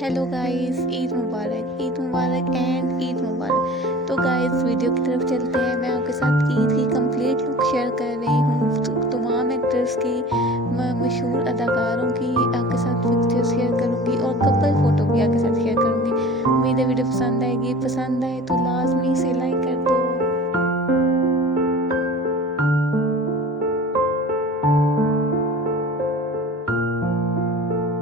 Hello guys, Eid मुबारक and Eid मुबारक। तो गाइस वीडियो की तरफ चलते हैं। मैं आपके साथ ईद की कंप्लीट लुक शेयर कर रही हूँ। तमाम एक्टर्स की, मशहूर अदाकारों की आपके साथ पिक्चर शेयर करूँगी और कपल फ़ोटो भी आपके साथ शेयर करूँगी। उम्मीद है वीडियो पसंद आएगी। पसंद आए तो लाजमी से लाइक